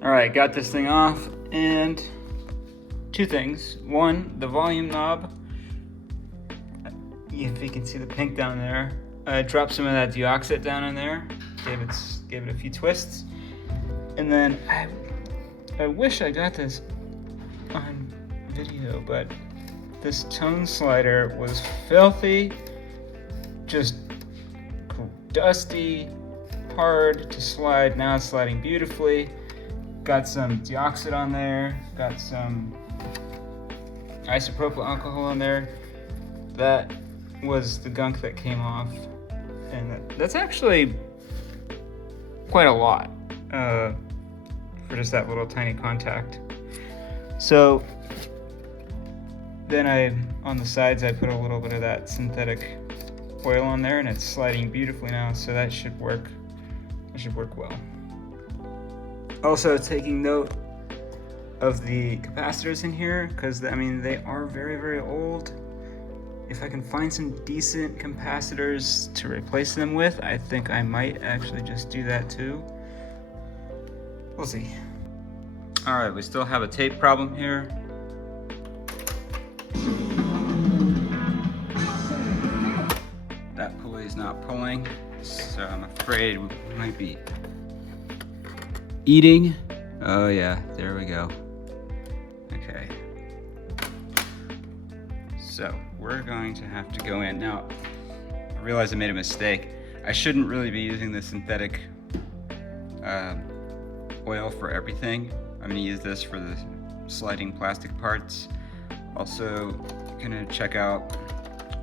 All right, got this thing off, and two things. One, the volume knob, if you can see the pink down there, I dropped some of that deoxit down in there, gave it a few twists. And then I wish I got this on video, but this tone slider was filthy, just dusty, hard to slide. Now it's sliding beautifully. Got some deoxit on there, got some isopropyl alcohol in there. That was the gunk that came off, and that's actually quite a lot for just that little tiny contact. So then on the sides I put a little bit of that synthetic oil on there, and it's sliding beautifully now, so that should work. It should work well. Also taking note of the capacitors in here, because I mean they are very, very old. If I can find some decent capacitors to replace them with, I think I might actually just do that too. We'll see. All right, we still have a tape problem here. That pulley is not pulling, so I'm afraid we might be eating. Oh yeah, there we go. Okay. So we're going to have to go in. Now, I realize I made a mistake. I shouldn't really be using the synthetic oil for everything. I'm gonna use this for the sliding plastic parts. Also, gonna check out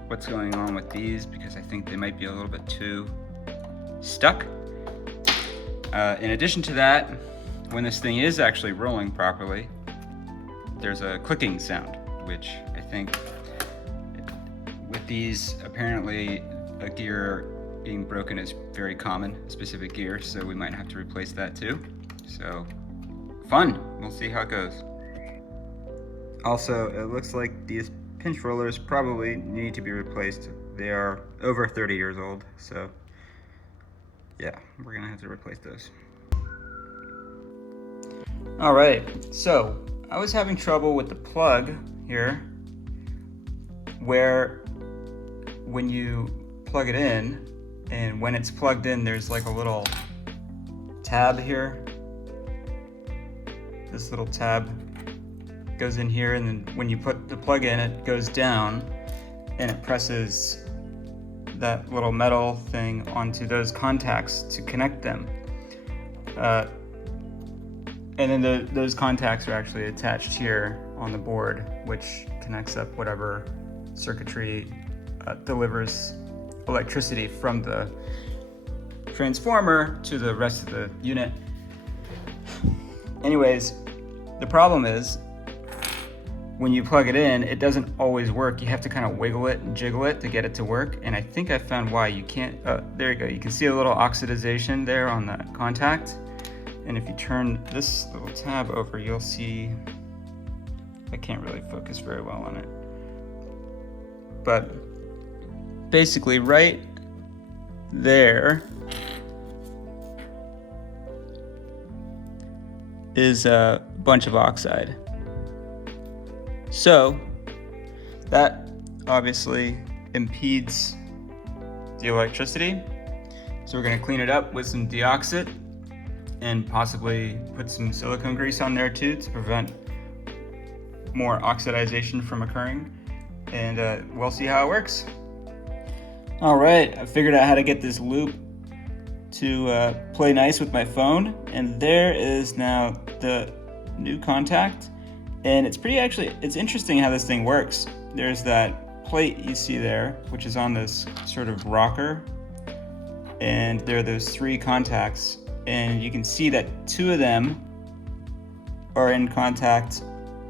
what's going on with these, because I think they might be a little bit too stuck. In addition to that, when this thing is actually rolling properly, there's a clicking sound, which I think with these, apparently a gear being broken is very common, a specific gear, so we might have to replace that too. So, fun, we'll see how it goes. Also, it looks like these pinch rollers probably need to be replaced. They are over 30 years old, so yeah, we're gonna have to replace those. All right, so I was having trouble with the plug here, where when you plug it in, and when it's plugged in, there's like a little tab here. This little tab goes in here, and then when you put the plug in, it goes down and it presses that little metal thing onto those contacts to connect them. And then those contacts are actually attached here on the board, which connects up whatever circuitry delivers electricity from the transformer to the rest of the unit. Anyways, the problem is when you plug it in, it doesn't always work. You have to kind of wiggle it and jiggle it to get it to work. And I think I found why you can't. There you go. You can see a little oxidization there on that contact. And if you turn this little tab over, you'll see, I can't really focus very well on it. But basically right there is a bunch of oxide. So that obviously impedes the electricity. So we're going to clean it up with some deoxit and possibly put some silicone grease on there too to prevent more oxidization from occurring. And we'll see how it works. All right, I figured out how to get this loop to play nice with my phone. And there is now the new contact. And it's it's interesting how this thing works. There's that plate you see there, which is on this sort of rocker. And there are those three contacts. And you can see that two of them are in contact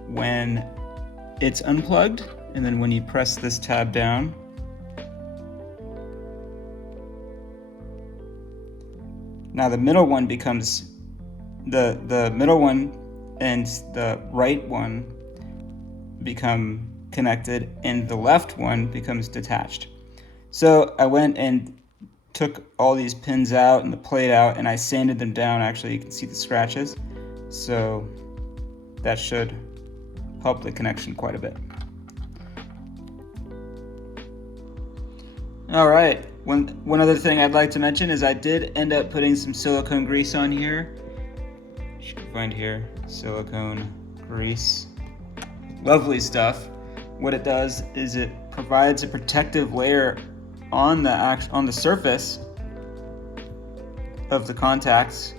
when it's unplugged. And then when you press this tab down, now the middle one becomes, the middle one and the right one become connected, and the left one becomes detached. So I went and took all these pins out and the plate out, and I sanded them down. Actually, you can see the scratches. So that should help the connection quite a bit. All right, one other thing I'd like to mention is I did end up putting some silicone grease on here. You should find here, silicone grease. Lovely stuff. What it does is it provides a protective layer on the surface of the contacts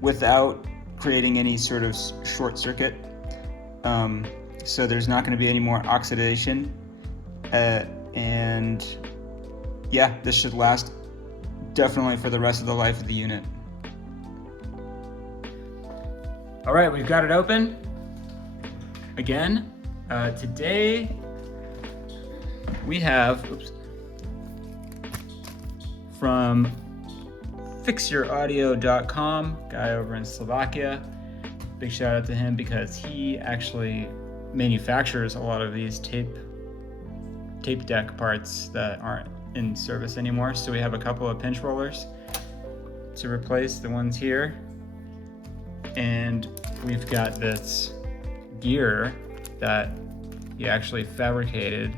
without creating any sort of short circuit. So there's not going to be any more oxidation. And yeah, this should last definitely for the rest of the life of the unit. All right, we've got it open. Again, today we have, from fixyouraudio.com, guy over in Slovakia. Big shout out to him because he actually manufactures a lot of these tape deck parts that aren't in service anymore. So we have a couple of pinch rollers to replace the ones here. And we've got this gear that he actually fabricated.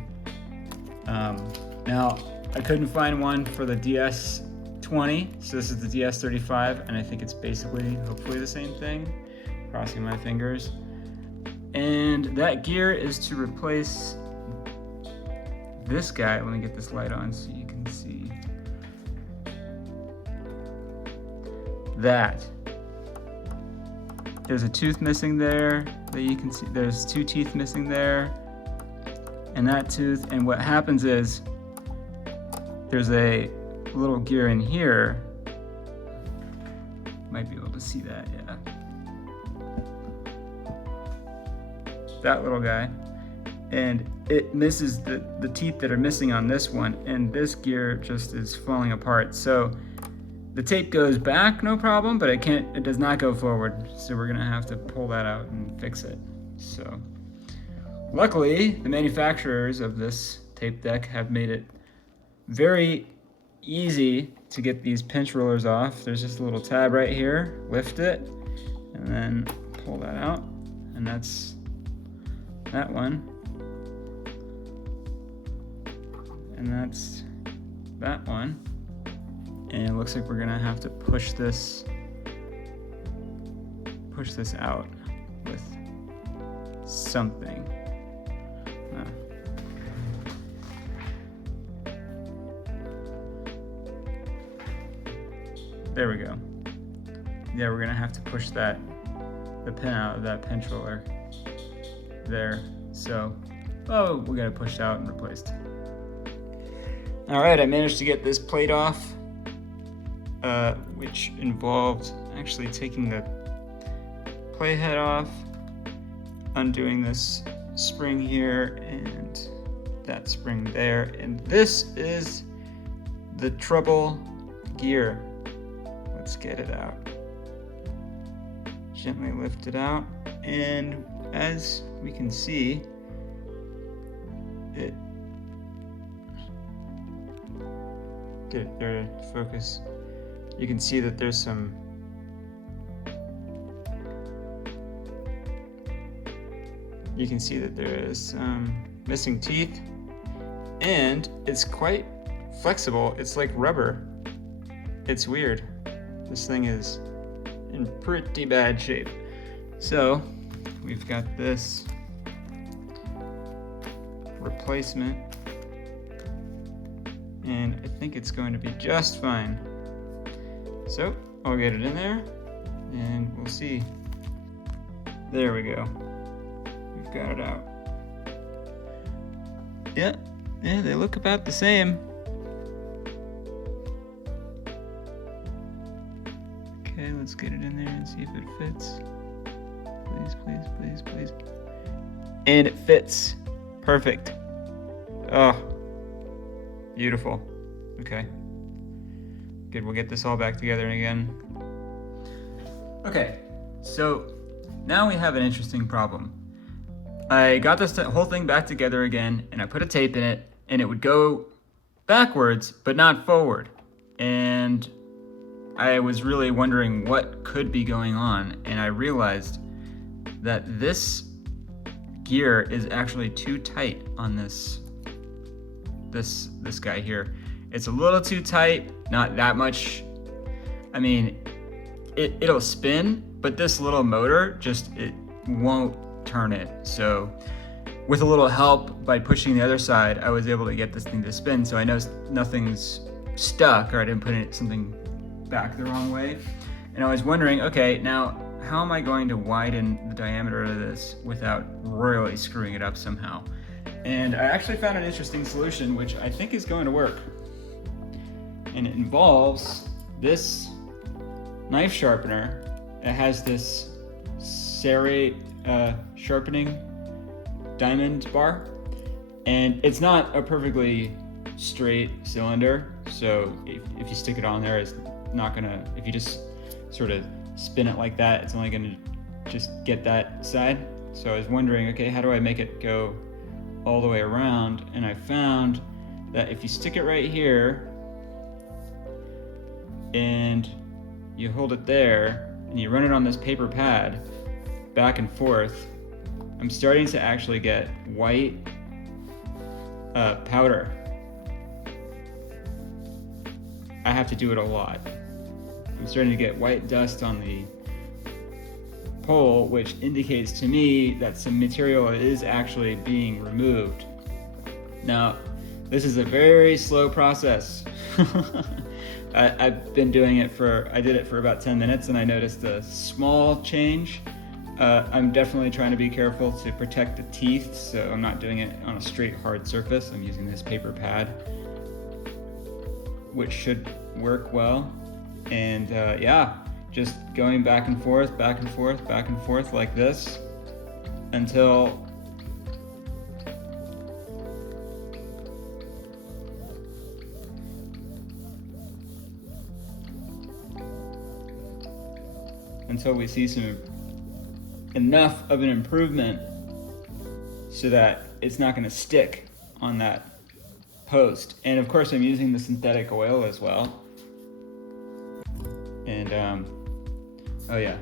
Now, I couldn't find one for the DS20, so this is the DS35, and I think it's basically, hopefully the same thing. Crossing my fingers. And that gear is to replace this guy. Let me get this light on so you can see that. There's a tooth missing there that you can see. There's 2 teeth missing there, and that tooth. And what happens is there's a little gear in here. Might be able to see that, yeah. That little guy. And it misses the teeth that are missing on this one, and this gear just is falling apart. So the tape goes back, no problem, but it does not go forward. So we're gonna have to pull that out and fix it. So luckily, the manufacturers of this tape deck have made it very easy to get these pinch rollers off. There's just a little tab right here, lift it, and then pull that out, and that's that one. And that's that one. And it looks like we're gonna have to push this out with something. There we go. Yeah, we're gonna have to push the pin out of that pinch roller there. So, we got it pushed out and replaced. All right, I managed to get this plate off, which involved actually taking the playhead off, undoing this spring here and that spring there. And this is the trouble gear. Let's get it out. Gently lift it out, and as we can see, get it there to focus. You can see that there's some missing teeth, and it's quite flexible. It's like rubber. It's weird. This thing is in pretty bad shape. So we've got this replacement, and I think it's going to be just fine. So I'll get it in there and we'll see. There we go. We've got it out. Yeah, they look about the same. Okay, let's get it in there and see if it fits. Please, please, please, please. And it fits. Perfect. Oh, beautiful. Okay. Good, we'll get this all back together again. Okay, so now we have an interesting problem. I got this whole thing back together again, and I put a tape in it, and it would go backwards, but not forward. And I was really wondering what could be going on, and I realized that this gear is actually too tight on this guy here. It's a little too tight, not that much. I mean, it'll spin, but this little motor it won't turn it. So with a little help by pushing the other side, I was able to get this thing to spin. So I know nothing's stuck, or I didn't put something back the wrong way. And I was wondering, okay, now how am I going to widen the diameter of this without royally screwing it up somehow? And I actually found an interesting solution, which I think is going to work. And it involves this knife sharpener. It has this serrate sharpening diamond bar, and it's not a perfectly straight cylinder, so if you stick it on there, it's not gonna, if you just sort of spin it like that, it's only gonna just get that side. So I was wondering, okay, how do I make it go all the way around? And I found that if you stick it right here and you hold it there and you run it on this paper pad back and forth, I'm starting to actually get white powder. I have to do it a lot. I'm starting to get white dust on the pole, which indicates to me that some material is actually being removed. Now, this is a very slow process. I've been doing it I did it for about 10 minutes and I noticed a small change. I'm definitely trying to be careful to protect the teeth, so I'm not doing it on a straight hard surface. I'm using this paper pad, which should work well. And yeah, just going back and forth, back and forth, back and forth like this until we see enough of an improvement so that it's not going to stick on that post. And of course I'm using the synthetic oil as well. And oh yeah,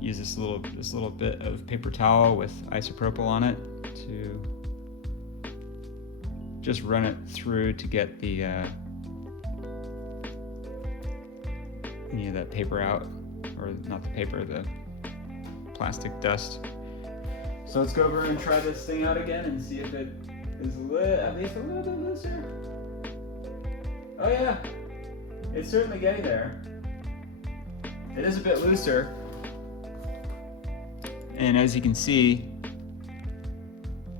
use this little bit of paper towel with isopropyl on it to just run it through to get the any of that paper out, or not the paper, the plastic dust. So let's go over and try this thing out again and see if it is at least a little bit looser. Oh yeah, it's certainly getting there. It is a bit looser. And as you can see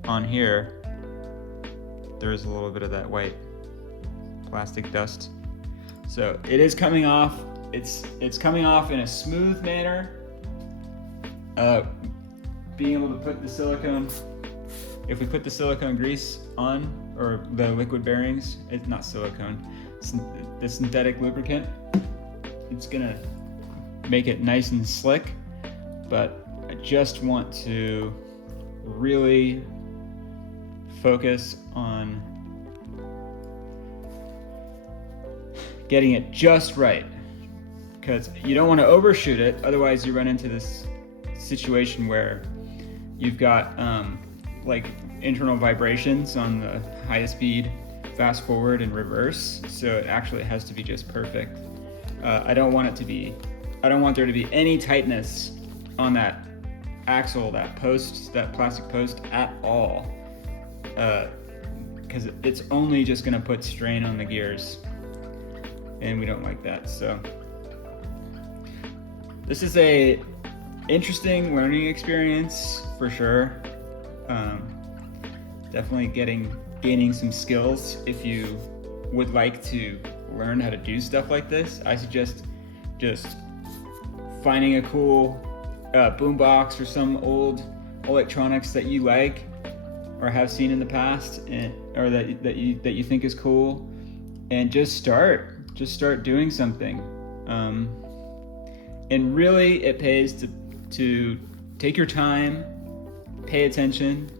on here, there is a little bit of that white plastic dust. So it is coming off. It's coming off in a smooth manner. Being able to put the silicone, if we put the silicone grease on, or the liquid bearings, it's not silicone, it's the synthetic lubricant, it's gonna make it nice and slick. But I just want to really focus on getting it just right, because you don't want to overshoot it, otherwise you run into this situation where you've got like internal vibrations on the highest speed, fast forward and reverse, so it actually has to be just perfect. I don't want there to be any tightness on that axle, that post, that plastic post at all, because it's only just going to put strain on the gears, and we don't like that. So this is a interesting learning experience for sure. Definitely gaining some skills. If you would like to learn how to do stuff like this, I suggest just finding a cool boombox or some old electronics that you like or have seen in the past, or that you think is cool, and just start doing something. And really, it pays to take your time, pay attention,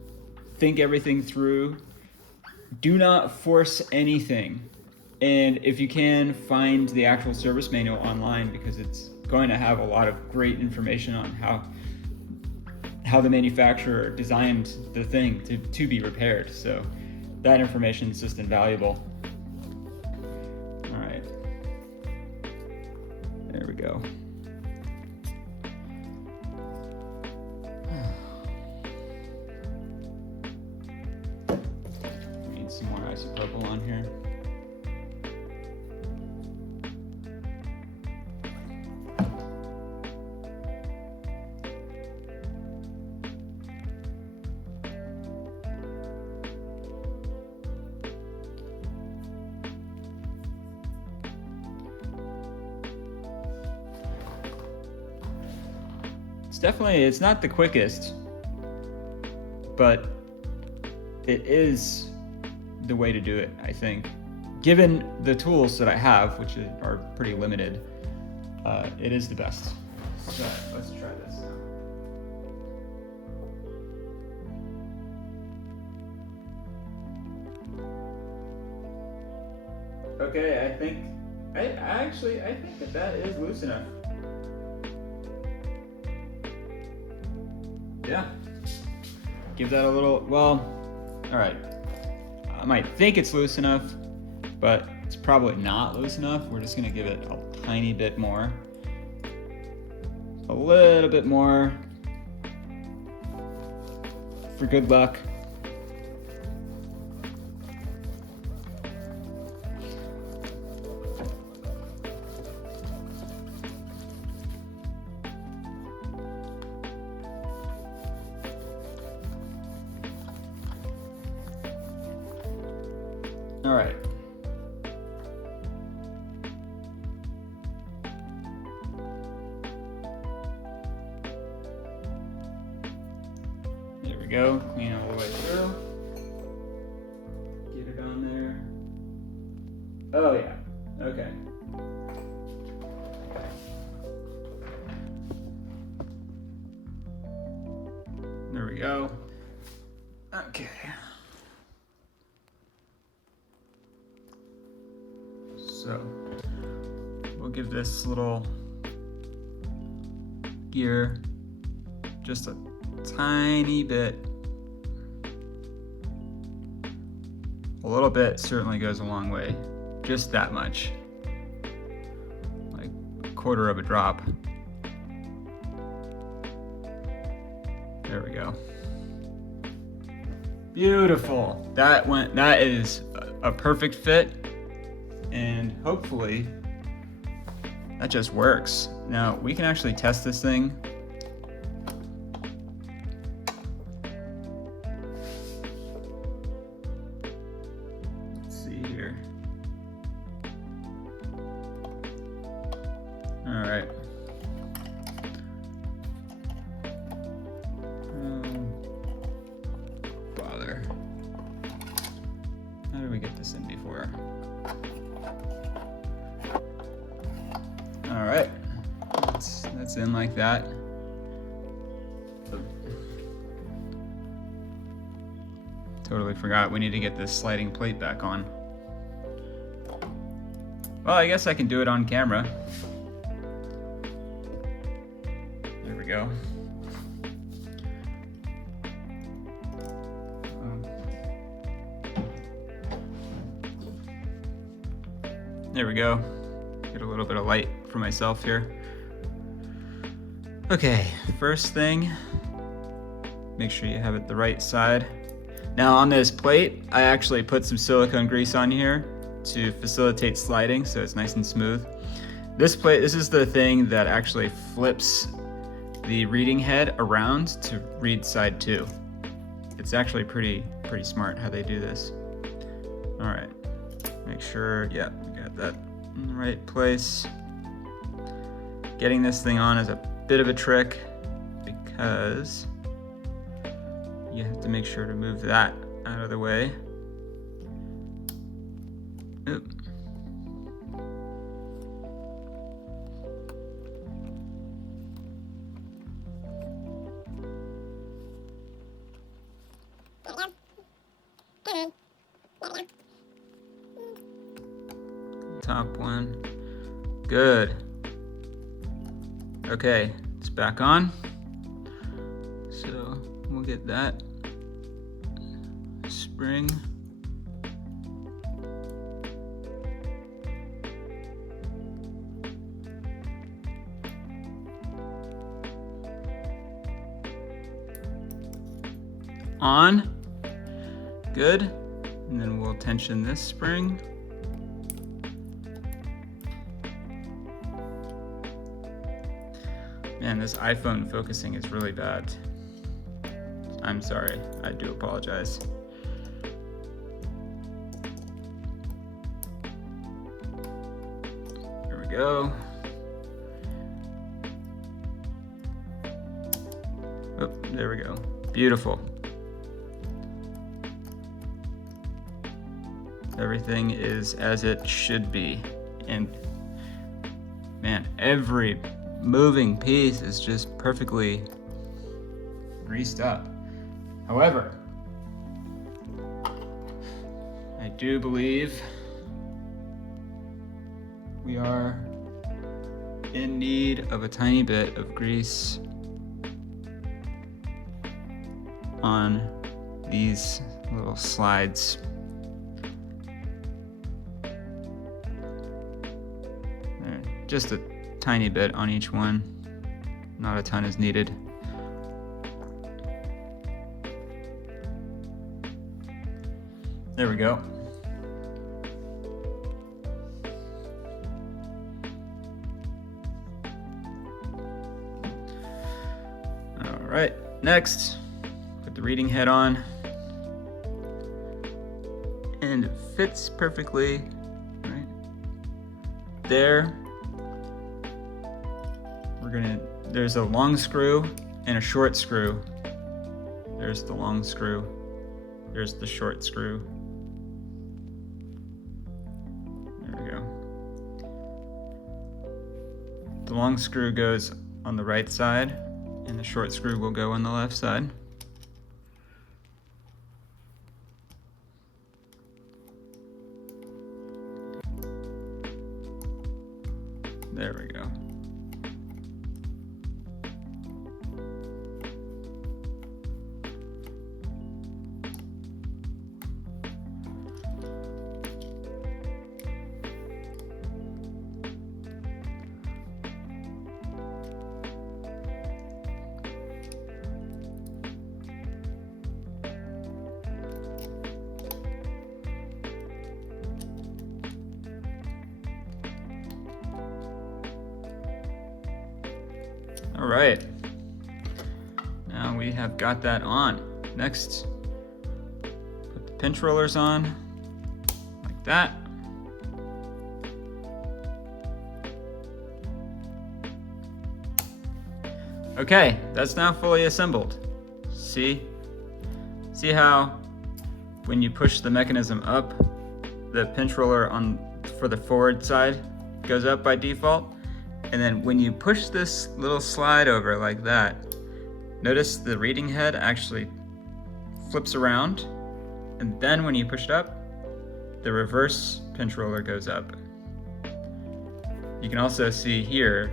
think everything through. Do not force anything. And if you can, find the actual service manual online, because it's going to have a lot of great information on how the manufacturer designed the thing to be repaired. So that information is just invaluable. All right, there we go. We need some more isopropyl on here. It's not the quickest, but it is the way to do it, I think. Given the tools that I have, which are pretty limited, it is the best. So let's try this now. Okay, I think that is loose enough. Yeah, give that a little, well, all right. I might think it's loose enough, but it's probably not loose enough. We're just gonna give it a tiny bit more. A little bit more for good luck. All right. There we go. Clean all the way through. Get it on there. Oh yeah. Okay. There we go. Okay. So we'll give this little gear just a tiny bit. A little bit certainly goes a long way. Just that much. Like a quarter of a drop. There we go. Beautiful. That is a perfect fit. And hopefully that just works. Now we can actually test this thing. Let's see here. All right. Bother. How did we get this in before? All right, that's in like that. Totally forgot we need to get this sliding plate back on. Well, I guess I can do it on camera. There we go. There we go. Get a little bit of light for myself here. Okay, first thing, make sure you have it the right side. Now on this plate, I actually put some silicone grease on here to facilitate sliding so it's nice and smooth. This plate, this is the thing that actually flips the reading head around to read side 2. It's actually pretty smart how they do this. All right, make sure, yeah, we got that in the right place. Getting this thing on is a bit of a trick because you have to make sure to move that out of the way. Oop. top one. Good. Okay, it's back on. So we'll get that spring. On. Good. And then we'll tension this spring. Man, this iPhone focusing is really bad. I'm sorry, I do apologize. Here we go. Oh, there we go. Beautiful. Everything is as it should be. And man, every moving piece is just perfectly greased up. However, I do believe we are in need of a tiny bit of grease on these little slides. Just a tiny bit on each one. Not a ton is needed. There we go. All right, next, put the reading head on. And it fits perfectly, right there. There's a long screw and a short screw. There's the long screw. There's the short screw. There we go. The long screw goes on the right side, and the short screw will go on the left side. There we go. All right, now we have got that on. Next, put the pinch rollers on, like that. Okay, that's now fully assembled. See how when you push the mechanism up, the pinch roller for the forward side goes up by default? And then when you push this little slide over like that, notice the reading head actually flips around. And then when you push it up, the reverse pinch roller goes up. You can also see here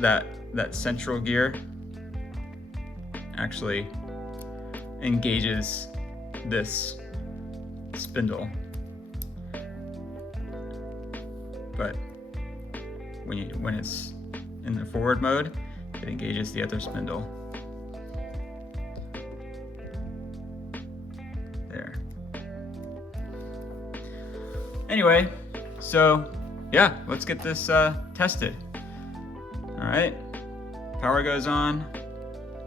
that central gear actually engages this spindle. But when it's in the forward mode, it engages the other spindle. There. Anyway, so yeah, let's get this tested. All right, power goes on.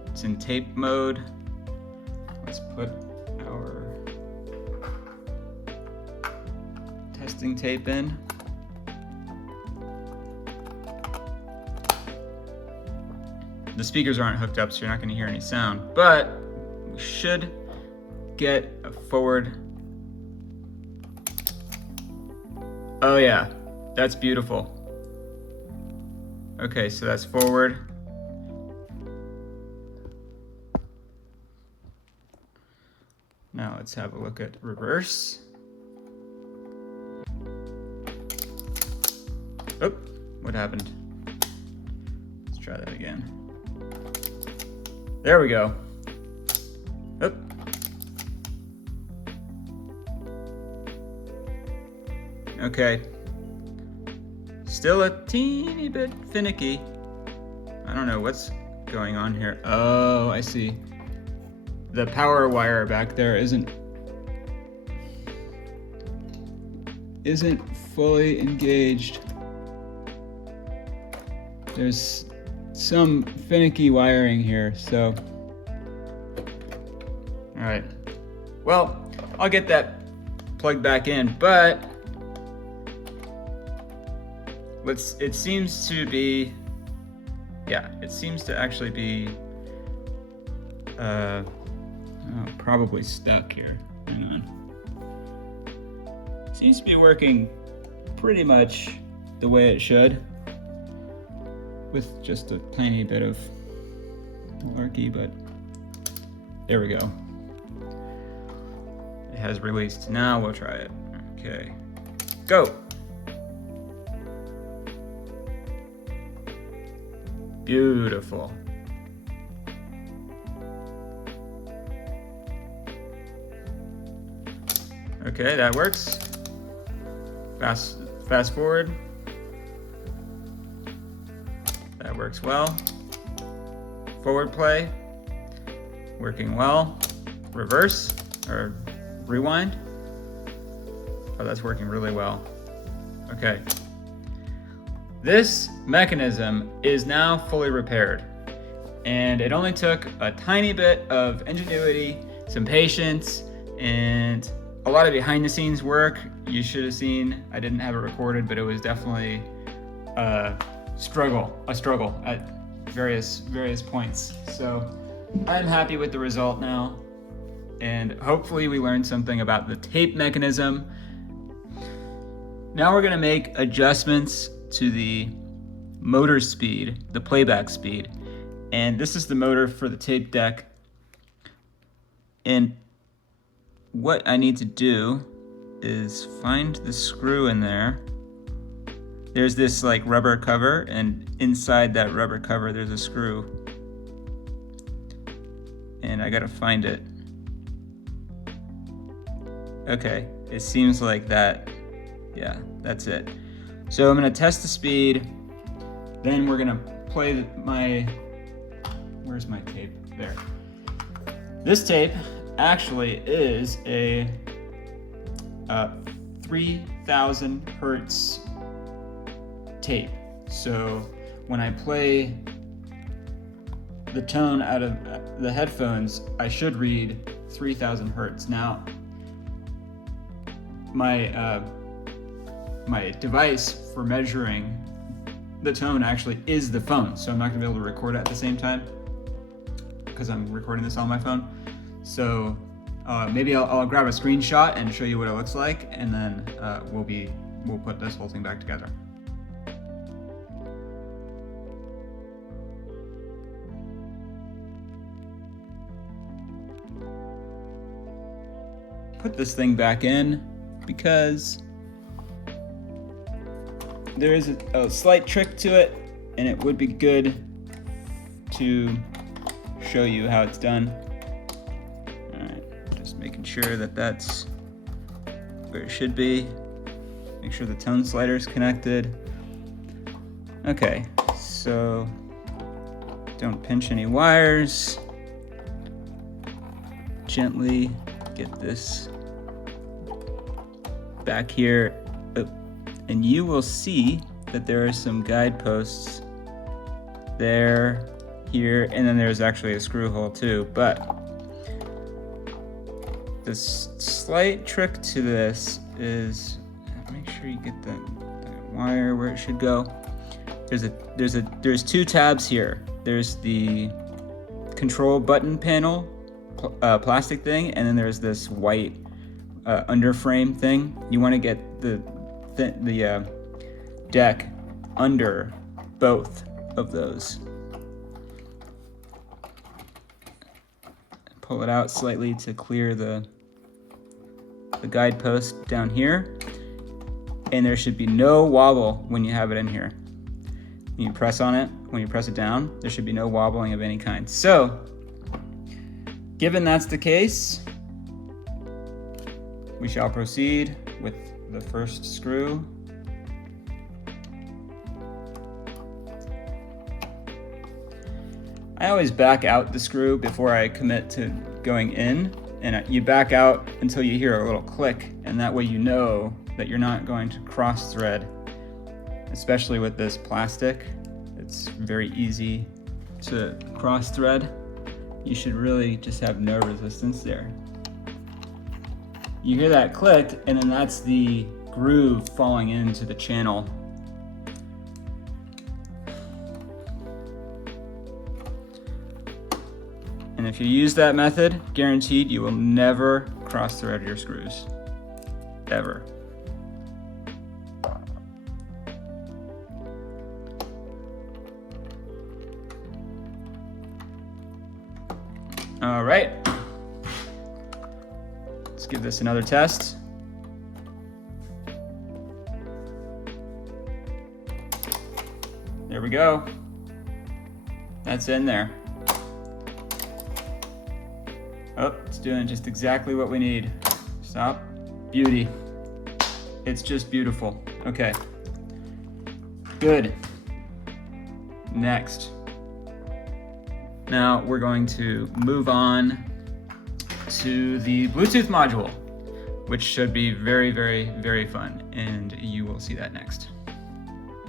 It's in tape mode. Let's put our testing tape in. The speakers aren't hooked up, so you're not going to hear any sound, but we should get a forward. Oh yeah, that's beautiful. Okay, so that's forward. Now let's have a look at reverse. Oh, what happened? Let's try that again. There we go. Oh. Okay. Still a teeny bit finicky. I don't know what's going on here. Oh, I see. The power wire back there isn't fully engaged. There's some finicky wiring here, so. All right. Well, I'll get that plugged back in, but it seems to be, yeah, it seems to actually be probably stuck here. Hang on. Seems to be working pretty much the way it should, with just a tiny bit of malarkey, but there we go. It has released. Now we'll try it. Okay, go. Beautiful. Okay, that works. Fast forward. That works well. Forward play. Working well. Reverse or rewind. Oh, that's working really well. Okay. This mechanism is now fully repaired, and it only took a tiny bit of ingenuity, some patience, and a lot of behind the scenes work. You should have seen, I didn't have it recorded, but it was definitely a struggle at various points. So I'm happy with the result now, and hopefully we learned something about the tape mechanism. Now we're gonna make adjustments to the motor speed, the playback speed. And this is the motor for the tape deck. And what I need to do is find the screw in there. There's this like rubber cover, and inside that rubber cover there's a screw. And I gotta find it. Okay, it seems like that. Yeah, that's it. So I'm gonna test the speed, then we're gonna play where's my tape? There. This tape actually is a 3000 hertz tape. So when I play the tone out of the headphones, I should read 3000 hertz. Now, my device for measuring the tone actually is the phone, so I'm not gonna be able to record it at the same time because I'm recording this on my phone. So maybe I'll grab a screenshot and show you what it looks like, and then we'll put this whole thing back together. Put this thing back in because there is a slight trick to it, and it would be good to show you how it's done. All right, just making sure that that's where it should be. Make sure the tone slider is connected. Okay, so don't pinch any wires. Gently get this back here. And you will see that there are some guideposts there, here, and then there's actually a screw hole too. But the slight trick to this is make sure you get the wire where it should go. There's two tabs here. There's the control button panel, plastic thing, and then there's this white underframe thing. You want to get the deck under both of those. Pull it out slightly to clear the guidepost down here. and there should be no wobble when you have it in here. When you press on it, when you press it down, there should be no wobbling of any kind. So, given that's the case, we shall proceed with the first screw. I always back out the screw before I commit to going in, and you back out until you hear a little click, and that way you know that you're not going to cross thread, especially with this plastic. It's very easy to cross thread. You should really just have no resistance there. You hear that click, and then that's the groove falling into the channel. And if you use that method, guaranteed you will never cross thread your screws, ever. All right, let's give this another test. There we go. That's in there. Oh, it's doing just exactly what we need. Stop. Beauty. It's just beautiful. Okay. Good. Next. Now we're going to move on to the Bluetooth module, which should be very, very, very fun, and you will see that next.